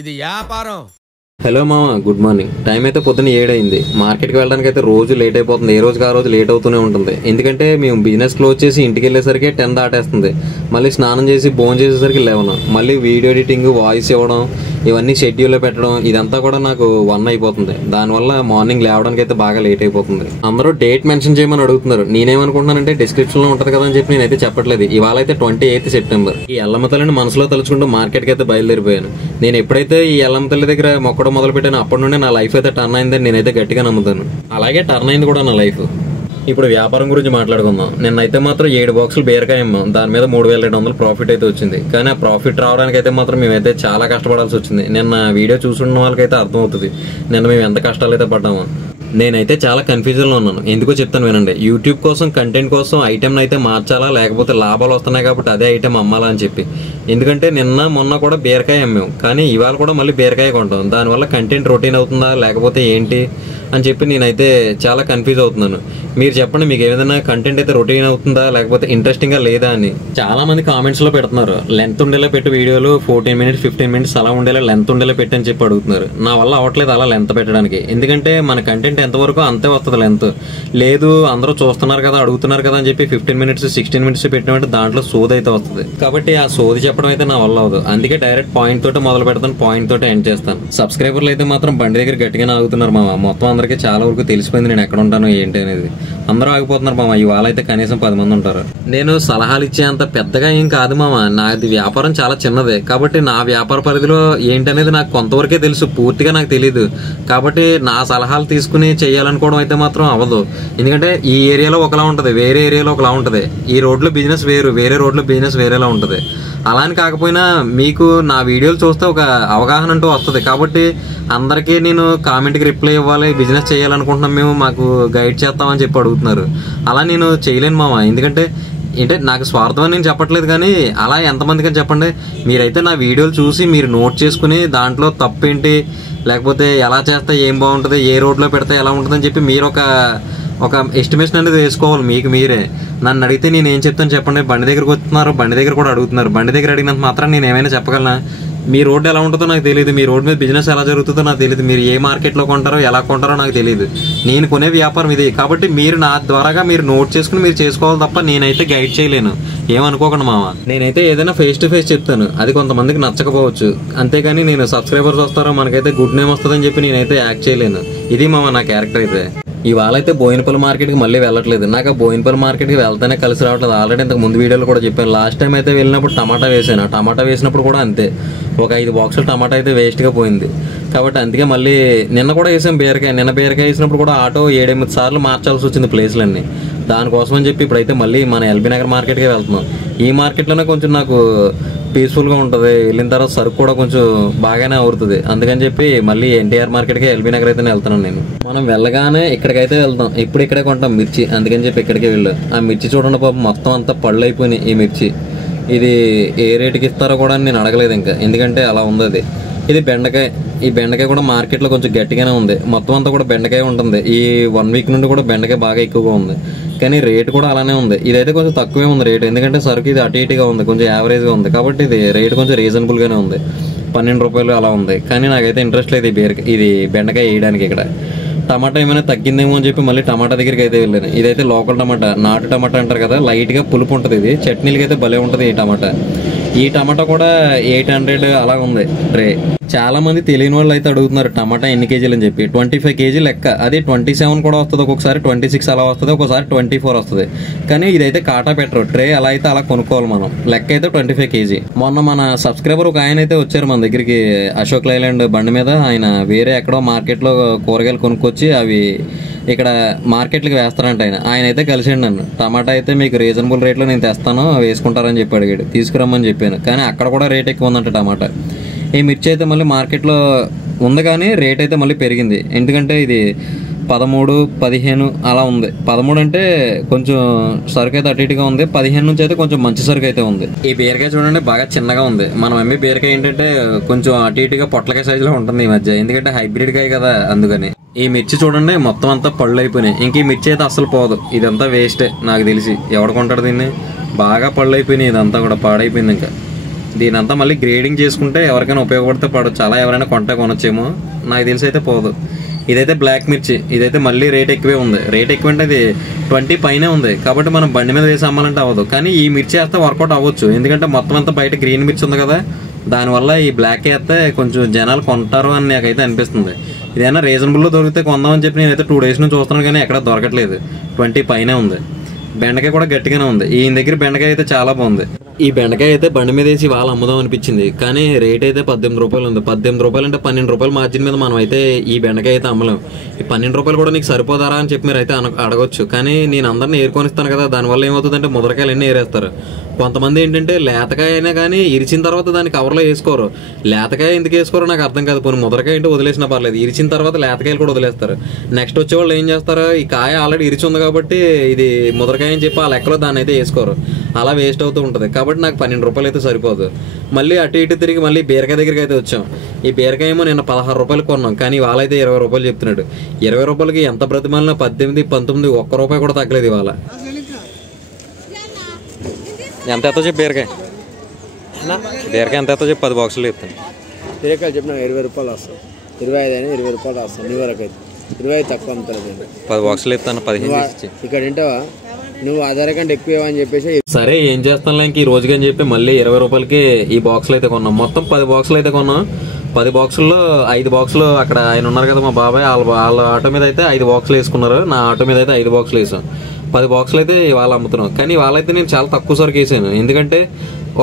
ఇది వ్యాపారం. హలో మామ, గుడ్ మార్నింగ్. టైం అయితే పొద్దున్న 7 అయింది. మార్కెట్కి వెళ్ళడానికి అయితే రోజు లేట్ అయిపోతుంది. ఏ రోజుకి ఆ రోజు లేట్ అవుతూనే ఉంటుంది. ఎందుకంటే మేము బిజినెస్ క్లోజ్ చేసి ఇంటికి వెళ్ళేసరికి 10 దాటేస్తుంది. మళ్ళీ స్నానం చేసి భోజనం చేసేసరికి 11. మళ్ళీ వీడియో ఎడిటింగ్, వాయిస్ ఇవ్వడం, ఇవన్నీ షెడ్యూల్లో పెట్టడం, ఇదంతా కూడా నాకు 1 అయిపోతుంది. దానివల్ల మార్నింగ్ లేవడానికి అయితే బాగా లేట్ అయిపోతుంది. అందరూ డేట్ మెన్షన్ చేయమని అడుగుతున్నారు. నేనేమనుకుంటున్నానంటే డిస్క్రిప్షన్లో ఉంటుంది కదా అని చెప్పి నేనైతే చెప్పట్లేదు. ఇవాళ అయితే 28 సెప్టెంబర్. ఈ ఎల్లమ్మ తల్లిని మనసులో తలుచుకుంటూ మార్కెట్కి అయితే బయలుదేరిపోయాను. నేను ఎప్పుడైతే ఈ ఎల్లమ్మ తల్లి దగ్గర మొక్కడం మొదలు పెట్టాను అప్పటి నుండి నా లైఫ్ అయితే టర్న్ అయిందని నేనైతే గట్టిగా నమ్ముతాను. అలాగే టర్న్ అయింది కూడా నా లైఫ్. ఇప్పుడు వ్యాపారం గురించి మాట్లాడుకుందాం. నిన్నైతే మాత్రం 7 బాక్సులు బీరకాయ అమ్మాం. దాని మీద 3200 ప్రాఫిట్ అయితే వచ్చింది. కానీ ఆ ప్రాఫిట్ రావడానికి అయితే మాత్రం మేమైతే చాలా కష్టపడాల్సి వచ్చింది. నిన్న వీడియో చూసుకున్న వాళ్ళకైతే అర్థమవుతుంది నిన్న మేము ఎంత కష్టాలు అయితే పడ్డామో. నేనైతే చాలా కన్ఫ్యూజన్లో ఉన్నాను. ఎందుకో చెప్తాను వినండి. యూట్యూబ్ కోసం, కంటెంట్ కోసం ఐటెంని అయితే మార్చాలా, లేకపోతే లాభాలు వస్తున్నాయి కాబట్టి అదే ఐటెం అమ్మాలా అని చెప్పి. ఎందుకంటే నిన్న మొన్న కూడా బీరకాయ అమ్మాం, కానీ ఇవాళ కూడా మళ్ళీ బీరకాయ కొంటాం. దానివల్ల కంటెంట్ రొటీన్ అవుతుందా లేకపోతే ఏంటి అని చెప్పి నేనైతే చాలా కన్ఫ్యూజ్ అవుతున్నాను. మీరు చెప్పండి, మీకు ఏదైనా కంటెంట్ అయితే రొటీన్ అవుతుందా లేకపోతే ఇంట్రెస్టింగ్గా లేదా అని. చాలా మంది కామెంట్స్లో పెడుతున్నారు, లెంత్ ఉండేలా పెట్టి వీడియోలు 14 మినిట్స్ 15 మినిట్స్ అలా ఉండేలా లెంత్ ఉండేలా పెట్టి అని చెప్పి అడుగుతున్నారు. నా వల్ల అవ్వట్లేదు అలా లెంత్ పెట్టడానికి. ఎందుకంటే మన కంటెంట్ ఎంతవరకు అంతే వస్తుంది లెంత్. లేదు అందరూ చూస్తున్నారు కదా, అడుగుతున్నారు కదా అని చెప్పి 15 మినిట్స్ 16 మినిట్స్ పెట్టినట్టు దాంట్లో సోది అయితే వస్తుంది. కాబట్టి ఆ సోది చెప్పడం అయితే నా వల్ల అవ్వదు. అందుకే డైరెక్ట్ పాయింట్ తోటి మొదలు పెడతాను, పాయింట్ తోటి ఎండ్ చేస్తాను. సబ్స్క్రైబర్లు అయితే మాత్రం బండి దగ్గర గట్టిగానే ఆగుతున్నారు మామ. మొత్తం అందరికీ చాలా వరకు తెలిసిపోయింది నేను ఎక్కడ ఉంటాను ఏంటి అనేది. అందరూ ఆగిపోతున్నారు మామ. ఇవాళ అయితే కనీసం 10 మంది ఉంటారు. నేను సలహాలు ఇచ్చే అంత పెద్దగా ఏం కాదు మామ. నాది వ్యాపారం చాలా చిన్నదే. కాబట్టి నా వ్యాపార పరిధిలో ఏంటనేది నాకు కొంతవరకే తెలుసు, పూర్తిగా నాకు తెలియదు. కాబట్టి నా సలహాలు తీసుకుని చేయాలనుకోవడం అయితే మాత్రం అవ్వదు. ఎందుకంటే ఈ ఏరియాలో ఒకలా ఉంటుంది, వేరే ఏరియాలో ఒకలా ఉంటుంది. ఈ రోడ్లో బిజినెస్ వేరు, వేరే రోడ్లో బిజినెస్ వేరేలా ఉంటుంది. అలా అని కాకపోయినా మీకు నా వీడియోలు చూస్తే ఒక అవగాహన అంటూ వస్తుంది. కాబట్టి అందరికీ నేను కామెంట్కి రిప్లై ఇవ్వాలి, బిజినెస్ చేయాలనుకుంటున్నాం మేము, మాకు గైడ్ చేస్తామని చెప్పి అడుగుతున్నారు. అలా నేను చేయలేను మామ. ఎందుకంటే నాకు స్వార్థం అని నేను చెప్పట్లేదు, కానీ అలా ఎంతమందికి అని చెప్పండి. మీరైతే నా వీడియోలు చూసి మీరు నోట్ చేసుకుని దాంట్లో తప్పేంటి, లేకపోతే ఎలా చేస్తే ఏం బాగుంటుంది, ఏ రోడ్లో పెడితే ఎలా ఉంటుందని చెప్పి మీరు ఒక ఎస్టిమేషన్ అనేది వేసుకోవాలి మీకు మీరే. నన్ను అడిగితే నేను ఏం చెప్తాను చెప్పండి. బండి దగ్గరకు వస్తున్నారు, బండి దగ్గర కూడా అడుగుతున్నారు. బండి దగ్గర అడిగినంత మాత్రం నేను ఏమైనా చెప్పగలనా? మీ రోడ్డు ఎలా ఉంటుందో నాకు తెలియదు, మీ రోడ్డు మీద బిజినెస్ ఎలా జరుగుతుందో నాకు తెలియదు, మీరు ఏ మార్కెట్లో కొంటారో ఎలా కొంటారో నాకు తెలియదు. నేను కొనే వ్యాపారం ఇది. కాబట్టి మీరు నా ద్వారాగా మీరు నోట్ చేసుకుని మీరు చేసుకోవాలి తప్ప నేనైతే గైడ్ చేయలేను. ఏమనుకోకండి మామ. నేనైతే ఏదైనా ఫేస్ టు ఫేస్ చెప్తాను, అది కొంతమందికి నచ్చకపోవచ్చు. అంతేగాని నేను సబ్స్క్రైబర్స్ వస్తారో మనకైతే గుడ్ నేమ్ వస్తుందని చెప్పి నేనైతే యాక్ట్ చేయలేను. ఇది మామ నా క్యారెక్టర్ అయితే. ఇవాళ అయితే బోయినపల్లి మార్కెట్కి మళ్ళీ వెళ్ళట్లేదు. నాకు ఆ బోయినపల్లి మార్కెట్కి వెళ్తానే కలిసి రావట్లేదు. ఆల్రెడీ ఇంతకు ముందు వీడియోలో కూడా చెప్పాను. లాస్ట్ టైం అయితే వెళ్ళినప్పుడు టమాటా వేసాను. టమాటా వేసినప్పుడు కూడా అంతే, ఒక 5 బాక్సులు టమాటా అయితే వేస్ట్గా పోయింది. కాబట్టి అందుకే మళ్ళీ నిన్న కూడా వేసాం బీరకాయ. నిన్న బీరకాయ వేసినప్పుడు కూడా ఆటో 7-8 సార్లు మార్చాల్సి వచ్చింది ప్లేస్లన్నీ. దానికోసం అని చెప్పి ఇప్పుడైతే మళ్ళీ మన ఎల్బీ నగర్ మార్కెట్కే వెళ్తున్నాం. ఈ మార్కెట్లోనే కొంచెం నాకు పీస్ఫుల్గా ఉంటుంది. వెళ్ళిన తర్వాత సరుకు కూడా కొంచెం బాగానే అవుతుంది. అందుకని చెప్పి మళ్ళీ ఎన్టీఆర్ మార్కెట్కి, ఎల్బీ నగర్ అయితేనే వెళ్తున్నాను నేను. మనం వెళ్ళగానే ఇక్కడికైతే వెళ్తాం. ఇప్పుడు ఇక్కడే కొంటాం మిర్చి. అందుకని చెప్పి ఇక్కడికే వెళ్ళు. ఆ మిర్చి చూడండి పాపం, మొత్తం అంతా పళ్ళు అయిపోయినాయి ఈ మిర్చి. ఇది ఏ రేటుకి ఇస్తారో కూడా నేను అడగలేదు ఇంకా, ఎందుకంటే అలా ఉంది అది. ఇది బెండకాయ. ఈ బెండకాయ కూడా మార్కెట్లో కొంచెం గట్టిగానే ఉంది. మొత్తం అంతా కూడా బెండకాయ ఉంటుంది. ఈ 1 వీక్ నుండి కూడా బెండకాయ బాగా ఎక్కువగా ఉంది, కానీ రేటు కూడా అలానే ఉంది. ఇదైతే కొంచెం తక్కువే ఉంది రేటు, ఎందుకంటే సరుకు ఇది అటు ఇటుగా ఉంది, కొంచెం యావరేజ్గా ఉంది. కాబట్టి ఇది రేటు కొంచెం రీజనబుల్గానే ఉంది, 12 రూపాయలు అలా ఉంది. కానీ నాకైతే ఇంట్రెస్ట్ లేదు ఇది బెండకాయ వేయడానికి. ఇక్కడ టమాటా ఏమైనా తగ్గిందేమో అని చెప్పి మళ్ళీ టమాటా దగ్గరికి అయితే వెళ్ళాను. ఇదైతే లోకల్ టమాటా, నాటు టమాటా అంటారు కదా, లైట్గా పులుపు ఉంటుంది. ఇది చట్నీలకి అయితే భలే ఉంటుంది ఈ టమాటా. ఈ టమాటా కూడా 800 అలా ఉంది ట్రే. చాలా మంది తెలియని వాళ్ళు అయితే అడుగుతున్నారు టమాటా ఎన్ని కేజీలు అని చెప్పి. 25 కేజీ లెక్క. అది 27 కూడా వస్తుంది, ఒక్కొక్కసారి 26 అలా వస్తుంది, ఒకసారి 24 వస్తుంది. కానీ ఇదైతే కాటా పెట్టరు, ట్రే అలా అయితే అలా కొనుక్కోవాలి మనం. లెక్క అయితే 25 కేజీ. మొన్న మన సబ్స్క్రైబర్ ఒక ఆయన అయితే వచ్చారు మన దగ్గరికి, అశోక్ లైలాండ్ బండి మీద. ఆయన వేరే ఎక్కడో మార్కెట్లో కూరగాయలు కొనుక్కొచ్చి అవి ఇక్కడ మార్కెట్కి వేస్తారంట. ఆయన అయితే కలిసాడు నన్ను. టమాటా అయితే మీకు రీజనబుల్ రేట్లో నేను తెస్తాను, వేసుకుంటారని చెప్పి అడిగాడు. తీసుకురమ్మని చెప్పాను, కానీ అక్కడ కూడా రేట్ ఎక్కువ ఉందంట టమాటా. ఈ మిర్చి అయితే మళ్ళీ మార్కెట్లో ఉంది, కానీ రేట్ అయితే మళ్ళీ పెరిగింది. ఎందుకంటే ఇది 13, 15 అలా ఉంది. 13 అంటే కొంచెం సరుకు అయితే అటు ఇటుగా ఉంది. 15 నుంచి అయితే కొంచెం మంచి సరుకు అయితే ఉంది. ఈ బీరకాయ చూడండి బాగా చిన్నగా ఉంది. మనం అమ్మే బీరకాయ ఏంటంటే కొంచెం అటు ఇటుగా పొట్లకాయ సైజులో ఉంటుంది ఈ మధ్య, ఎందుకంటే హైబ్రిడ్ కాయ కదా అందుకని. ఈ మిర్చి చూడండి మొత్తం అంతా పళ్ళు అయిపోయినాయి. ఇంక ఈ మిర్చి అయితే అసలు పోదు, ఇదంతా వేస్టే నాకు తెలిసి. ఎవడు కొంటాడు దీన్ని? బాగా పళ్ళు అయిపోయినాయి, ఇదంతా కూడా పాడైపోయింది. ఇంకా దీని అంతా మళ్ళీ గ్రేడింగ్ చేసుకుంటే ఎవరికైనా ఉపయోగపడితే పడవచ్చు, అలా ఎవరైనా కొంటే కొనొచ్చేమో, నాకు తెలిసి అయితే పోదు. ఇదైతే బ్లాక్ మిర్చి, ఇదైతే మళ్ళీ రేట్ ఎక్కువే ఉంది. రేట్ ఎక్కువ అంటే అది 20 పైనే ఉంది, కాబట్టి మనం బండి మీద వేసి అమ్మాలంటే అవ్వదు. కానీ ఈ మిర్చి వేస్తే వర్కౌట్ అవ్వచ్చు, ఎందుకంటే మొత్తం అంతా బయట గ్రీన్ మిర్చి ఉంది కదా, దానివల్ల ఈ బ్లాక్ వేస్తే కొంచెం జనాలు కొంటారు అని నాకైతే అనిపిస్తుంది. ఇదైనా రీజనబుల్లో దొరికితే కొందామని చెప్పి నేనైతే 2 డేస్ నుంచి చూస్తున్నాను, కానీ ఎక్కడ దొరకట్లేదు. 20 పైనే ఉంది. బెండకాయ కూడా గట్టిగానే ఉంది. ఈయన దగ్గర బెండకాయ అయితే చాలా బాగుంది. ఈ బెండకాయ అయితే బండి మీద వేసి వాళ్ళు అమ్ముదాం అనిపించింది, కానీ రేట్ అయితే 18 రూపాయలు ఉంది. 18 రూపాయలు అంటే 12 రూపాయల మార్జిన్ మీద మనం అయితే ఈ బెండకాయ అయితే అమ్మలేం. ఈ 12 రూపాయలు కూడా నీకు సరిపోదారా అని చెప్పి మీరు అయితే అడగొచ్చు, కానీ నేను అందరిని ఏరుకొనిస్తాను కదా, దానివల్ల ఏమవుతుందంటే ముదరకాయలు అన్నీ ఏరేస్తారు. కొంతమంది ఏంటంటే లేతకాయ అయినా కానీ ఇరిచిన తర్వాత దాన్ని కవర్లో వేసుకోరు. లేతకాయ ఎందుకు వేసుకోరో నాకు అర్థం కాదు. పోనీ ముదరకాయ అంటే వదిలేసినా పర్లేదు, ఇరిచిన తర్వాత లేతకాయలు కూడా వదిలేస్తారు. నెక్స్ట్ వచ్చేవాళ్ళు ఏం చేస్తారు, ఈ కాయ ఆల్రెడీ ఇరిచి ఉంది కాబట్టి ఇది ముదరకాయ అని చెప్పి ఆ లెక్కలో దాన్ని అయితే వేసుకోరు, అలా వేస్ట్ అవుతూ ఉంటుంది. కాబట్టి నాకు 12 రూపాయలు అయితే సరిపోదు. మళ్ళీ అటు ఇటు తిరిగి మళ్ళీ బీరకాయ దగ్గరికి అయితే వచ్చాం. ఈ బీరకాయ ఏమో నిన్న 16 రూపాయలు కొన్నాం, కానీ వాళ్ళైతే 20 రూపాయలు చెప్తున్నాడు. 20 రూపాయలకి ఎంత బ్రతిమాలినా 18, 19 ఒక్క రూపాయి కూడా తగ్గలేదు ఇవాళ. ఎంత ఎత్తో చెప్పి బీరకాయ ఎంత ఎత్తో చెప్పి 10 బాక్సులు చెప్తాను. బీరకాయలు చెప్పిన 20 రూపాయలు వస్తాయి, 25 అయినా 20 రూపాయలు వస్తాయి. నీ వరకు అయితే 20 తక్కువ అమ్ముతారు. 10 బాక్సులు చెప్తాను, 15 ఇక్కడ వింటావా నువ్వు ఆధార్ కంటే ఎక్కువ అని చెప్పేసి. సరే ఏం చేస్తాను ఇంక ఈ రోజుకి అని చెప్పి మళ్ళీ 20 రూపాయలకి ఈ బాక్సులు అయితే కొన్నాం. మొత్తం 10 బాక్సులు అయితే కొన్నాం. 10 బాక్సుల్లో 5 బాక్సులు అక్కడ ఆయన ఉన్నారు కదా మా బాబాయ్, వాళ్ళ ఆటో మీద అయితే 5 బాక్సులు వేసుకున్నారు, నా ఆటో మీద అయితే 5 బాక్సులు వేసాం. 10 బాక్సులు అయితే ఇవాళ అమ్ముతున్నాం. కానీ వాళ్ళైతే నేను చాలా తక్కువ సరుకు వేసాను, ఎందుకంటే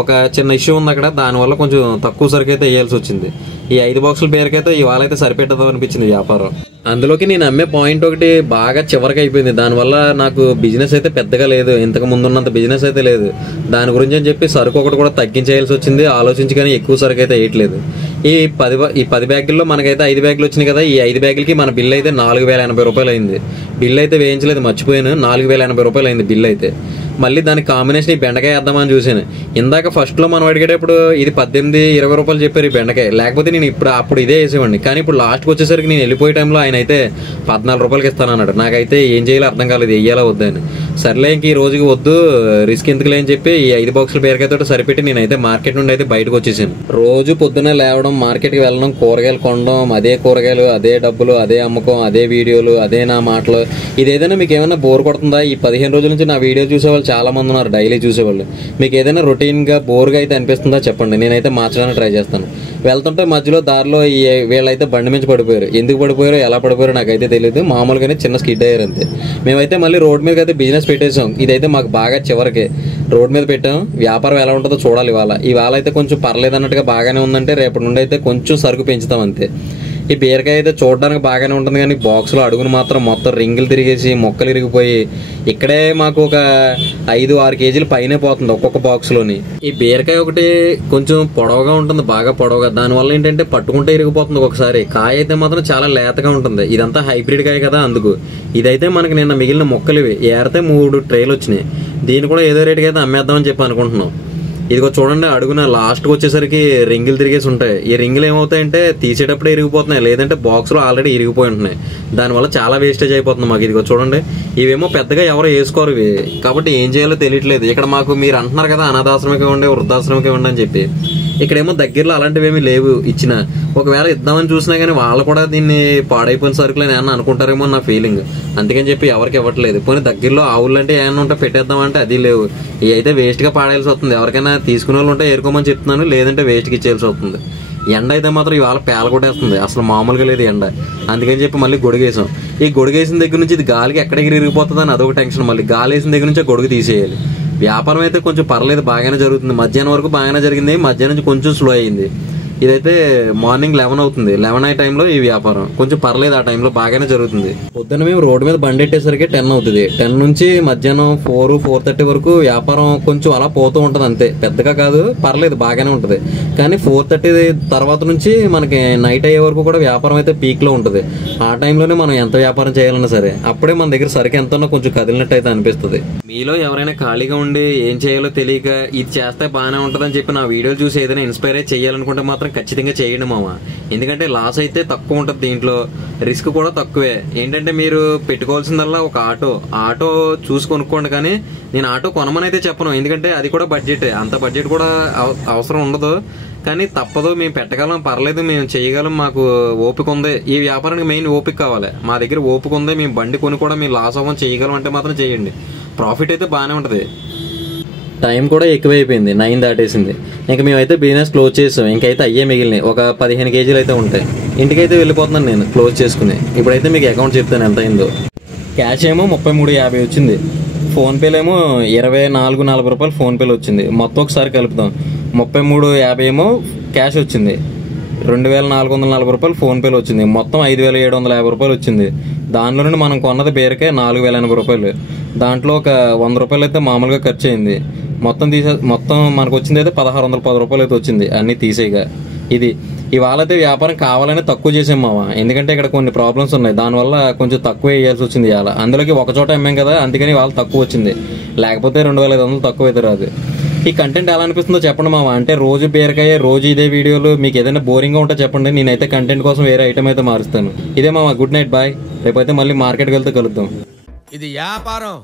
ఒక చిన్న ఇష్యూ ఉంది అక్కడ, దానివల్ల కొంచెం తక్కువ సరుకు అయితే వేయాల్సి వచ్చింది. ఈ 5 బాక్సుల పేరుకైతే ఇవాళ అయితే సరిపెట్టదాం అనిపించింది వ్యాపారం. అందులోకి నేను అమ్మే పాయింట్ ఒకటి బాగా చివరికి అయిపోయింది, దానివల్ల నాకు బిజినెస్ అయితే పెద్దగా లేదు, ఇంతకు ముందు ఉన్నంత బిజినెస్ అయితే లేదు. దాని గురించి అని చెప్పి సరుకు ఒకటి కూడా తగ్గించేయాల్సి వచ్చింది, ఆలోచించి, కానీ ఎక్కువ సరుకు అయితే వేయట్లేదు. ఈ 10 బ్యాగుల్లో మనకైతే 5 బ్యాగులు వచ్చినాయి కదా, ఈ 5 బ్యాగులకి మన బిల్ అయితే 4080 రూపాయలు అయింది. బిల్ అయితే వేయించలేదు, మర్చిపోయాను. 4080 రూపాయలు అయింది బిల్ అయితే. మళ్ళీ దానికి కాంబినేషన్ ఈ బెండకాయ వేద్దామని చూసాను. ఇందాక ఫస్ట్లో మనం అడిగేటప్పుడు ఇది 18-20 రూపాయలు చెప్పారు ఈ బెండకాయ, లేకపోతే నేను అప్పుడు ఇదే వేసేవాడిని. కానీ ఇప్పుడు లాస్ట్కి వచ్చేసరికి నేను వెళ్ళిపోయే టైంలో ఆయన అయితే 14 రూపాయలకి ఇస్తానన్నాడు. నాకైతే ఏం చేయాలో అర్థం కాలేదు, వెయ్యాలా వద్దని. సర్లే ఇంక ఈ రోజుకి వద్దు, రిస్క్ ఎందుకులే అని చెప్పి ఈ 5 బాక్సుల బీరకాయతో సరిపెట్టి నేనైతే మార్కెట్ నుండి అయితే బయటకు వచ్చేసాను. రోజు పొద్దున్నే లేవడం, మార్కెట్కి వెళ్ళడం, కూరగాయలు కొనడం, అదే కూరగాయలు, అదే డబ్బులు, అదే అమ్మకం, అదే వీడియోలు, అదే నా మాటలు. ఇదేదైనా మీకు ఏమైనా బోర్ కొడుతుందా? ఈ 15 రోజుల నుంచి నా వీడియో చూసేవాళ్ళు చాలా మంది ఉన్నారు, డైలీ చూసేవాళ్ళు. మీకు ఏదైనా రొటీన్గా బోర్గా అయితే అనిపిస్తుందా చెప్పండి, నేనైతే మార్చడానికి ట్రై చేస్తాను. వెళ్తుంటే మధ్యలో దారిలో వీళ్ళైతే బండి నుంచి పడిపోయారు. ఎందుకు పడిపోయారో ఎలా పడిపోయారో నాకైతే తెలియదు, మామూలుగానే చిన్న స్కిడ్ అయ్యారు అంతే. మేమైతే మళ్ళీ రోడ్ మీద అయితే బిజినెస్ పెట్టేసాం. ఇదైతే మాకు బాగా చివరికి రోడ్ మీద పెట్టాం. వ్యాపారం ఎలా ఉంటుందో చూడాలి. ఇవాళ అయితే కొంచెం పర్లేదు అన్నట్టుగా బాగానే ఉందంటే రేపటి నుండి అయితే కొంచెం సరుకు పెంచుతాం అంతే. ఈ బీరకాయ అయితే చూడడానికి బాగానే ఉంటుంది, కానీ బాక్సులో అడుగును మాత్రం మొత్తం రింగులు తిరిగేసి మొక్కలు ఇరిగిపోయి ఇక్కడే మాకు ఒక 5-6 కేజీలు పైనే పోతుంది ఒక్కొక్క బాక్స్లోని. ఈ బీరకాయ ఒకటి కొంచెం పొడవుగా ఉంటుంది, బాగా పొడవుగా, దానివల్ల ఏంటంటే పట్టుకుంటే ఇరిగిపోతుంది ఒకసారి. కాయ అయితే మాత్రం చాలా లేతగా ఉంటుంది. ఇదంతా హైబ్రిడ్ కాయ కదా, అందుకు. ఇదైతే మనకి నిన్న మిగిలిన మొక్కలు ఇవి ఏరితే 3 ట్రేలు వచ్చినాయి. దీన్ని కూడా ఏదో రేటుకి అయితే అమ్మేద్దామని చెప్పి అనుకుంటున్నాం. ఇదిగో చూడండి, అడుగున లాస్ట్కి వచ్చేసరికి రింగులు తిరిగేసి ఉంటాయి. ఈ రింగులు ఏమవుతాయంటే తీసేటప్పుడే ఇరిగిపోతున్నాయి, లేదంటే బాక్స్లో ఆల్రెడీ ఇరిగిపోయి ఉంటున్నాయి. దానివల్ల చాలా వేస్టేజ్ అయిపోతుంది మాకు. ఇదిగో చూడండి, ఇవేమో పెద్దగా ఎవరు వేసుకోరు ఇవి, కాబట్టి ఏం చేయాలో తెలియట్లేదు. ఇక్కడ మాకు మీరు అంటున్నారు కదా అనాథాశ్రమకే ఉండే, వృద్ధాశ్రమకే ఉండే అని చెప్పి, ఇక్కడేమో దగ్గరలో అలాంటివి ఏమీ లేవు ఇచ్చిన. ఒకవేళ ఇద్దామని చూసినా కానీ వాళ్ళు కూడా దీన్ని పాడైపోయిన సరుకులు ఏమన్నా అనుకుంటారేమో నా ఫీలింగ్, అందుకని చెప్పి ఎవరికి ఇవ్వట్లేదు. పోనీ దగ్గరలో ఆవులు అంటే ఏమన్నా ఉంటే పెట్టేద్దామంటే అది లేవు. ఇవి అయితే వేస్ట్గా పాడేయాల్సి వస్తుంది. ఎవరికైనా తీసుకునే వాళ్ళు ఉంటే ఏరుకోమని చెప్తున్నాను, లేదంటే వేస్ట్కి ఇచ్చేయాల్సి వస్తుంది. ఎండ అయితే మాత్రం ఇవాళ పేల కొట్టేస్తుంది, అసలు మామూలుగా లేదు ఎండ. అందుకని చెప్పి మళ్ళీ గొడుగేసాం. ఈ గొడుగేసిన దగ్గర నుంచి ఇది గాలికి ఎక్కడికి ఇరిగిపోతుంది అని అదొక టెన్షన్. మళ్ళీ గాలి వేసిన దగ్గర నుంచే గొడుగు తీసేయాలి. వ్యాపారం అయితే కొంచెం పర్లేదు, బాగానే జరుగుతుంది. మధ్యాహ్నం వరకు బాగానే జరిగింది, మధ్యాహ్నం నుంచి కొంచెం స్లో అయింది. ఇదైతే మార్నింగ్ 11 అవుతుంది. 11 అయ్యే టైంలో ఈ వ్యాపారం కొంచెం పర్లేదు, ఆ టైంలో బాగానే జరుగుతుంది. పొద్దున్న మేము రోడ్డు మీద బండి పెట్టేసరికి 10 అవుతుంది. 10 నుంచి మధ్యాహ్నం 4-4:30 వరకు వ్యాపారం కొంచెం అలా పోతూ ఉంటుంది అంతే, పెద్దగా కాదు, పర్లేదు బాగానే ఉంటుంది. కానీ 4:30 తర్వాత నుంచి మనకి నైట్ అయ్యే వరకు కూడా వ్యాపారం అయితే పీక్లో ఉంటుంది. ఆ టైంలోనే మనం ఎంత వ్యాపారం చేయాలన్నా సరే అప్పుడే మన దగ్గర సరికి ఎంతనో కొంచెం కదిలినట్టు అయితే అనిపిస్తుంది. మీలో ఎవరైనా ఖాళీగా ఉండి ఏం చేయాలో తెలియక ఇది చేస్తే బాగానే ఉంటుందని చెప్పి నా వీడియోలు చూసి ఏదైనా ఇన్స్పైర్ అయ్యి చేయాలనుకుంటే మాత్రం మాత్రం ఖచ్చితంగా చేయండి మామ. ఎందుకంటే లాస్ అయితే తక్కువ ఉంటుంది, దీంట్లో రిస్క్ కూడా తక్కువే. ఏంటంటే మీరు పెట్టుకోవాల్సిందల్లా ఒక ఆటో చూసి కొనుక్కోండి. కానీ నేను ఆటో కొనమని అయితే చెప్పను, ఎందుకంటే అది కూడా బడ్జెట్, అంత బడ్జెట్ కూడా అవసరం ఉండదు. కానీ తప్పదు, మేము పెట్టగలం, పర్లేదు, మేము చేయగలం, మాకు ఓపిక ఉంది. ఈ వ్యాపారానికి మెయిన్ ఓపిక కావాలి. మా దగ్గర ఓపిక ఉంది, మేము బండి కొని కూడా మేము లాస్ అవ్వం, చేయగలం అంటే మాత్రం చేయండి. ప్రాఫిట్ అయితే బాగానే ఉంటుంది. టైం కూడా ఎక్కువైపోయింది, 9 దాటేసింది. ఇంకా మేమైతే బిజినెస్ క్లోజ్ చేసాం. ఇంకైతే అయ్యే మిగిలినాయి, ఒక 15 కేజీలు అయితే ఉంటాయి. ఇంటికైతే వెళ్ళిపోతున్నాను నేను క్లోజ్ చేసుకుని. ఇప్పుడైతే మీకు అకౌంట్ చెప్తాను ఎంత అయిందో. క్యాష్ ఏమో 33.50 వచ్చింది. ఫోన్పేలో ఏమో 24-40 రూపాయలు ఫోన్పేలో వచ్చింది. మొత్తం ఒకసారి కలుపుతాం, 33.50 ఏమో క్యాష్ వచ్చింది. 2,440 రూపాయలు ఫోన్పేలో వచ్చింది. మొత్తం 5,750 రూపాయలు వచ్చింది. దానిలో నుండి మనం కొన్నది బీరకాయ 4,080 రూపాయలు. దాంట్లో ఒక 100 రూపాయలు అయితే మామూలుగా ఖర్చు అయింది. మొత్తం మనకు వచ్చింది అయితే 1,610 రూపాయలు అయితే వచ్చింది అన్నీ తీసేయగా. ఇది ఇవాళ అయితే వ్యాపారం కావాలని తక్కువ చేసాం మామ, ఎందుకంటే ఇక్కడ కొన్ని ప్రాబ్లమ్స్ ఉన్నాయి, దానివల్ల కొంచెం తక్కువ వేయాల్సి వచ్చింది ఇవాళ. అందులోకి ఒక చోట అమ్మాం కదా, అందుకని వాళ్ళు తక్కువ వచ్చింది. లేకపోతే 2,500 తక్కువ అయితే రాదు. ఈ కంటెంట్ ఎలా అనిపిస్తుందో చెప్పండి మామ. అంటే రోజు బీరకాయ, రోజు ఇదే వీడియోలు, మీకు ఏదైనా బోరింగ్గా ఉంటే చెప్పండి, నేనైతే కంటెంట్ కోసం వేరే ఐటమ్ అయితే మారుస్తాను. ఇదే మామ, గుడ్ నైట్, బాయ్. రేపైతే మళ్ళీ మార్కెట్కి వెళ్తే కలుద్దాం. ఇది వ్యాపారం.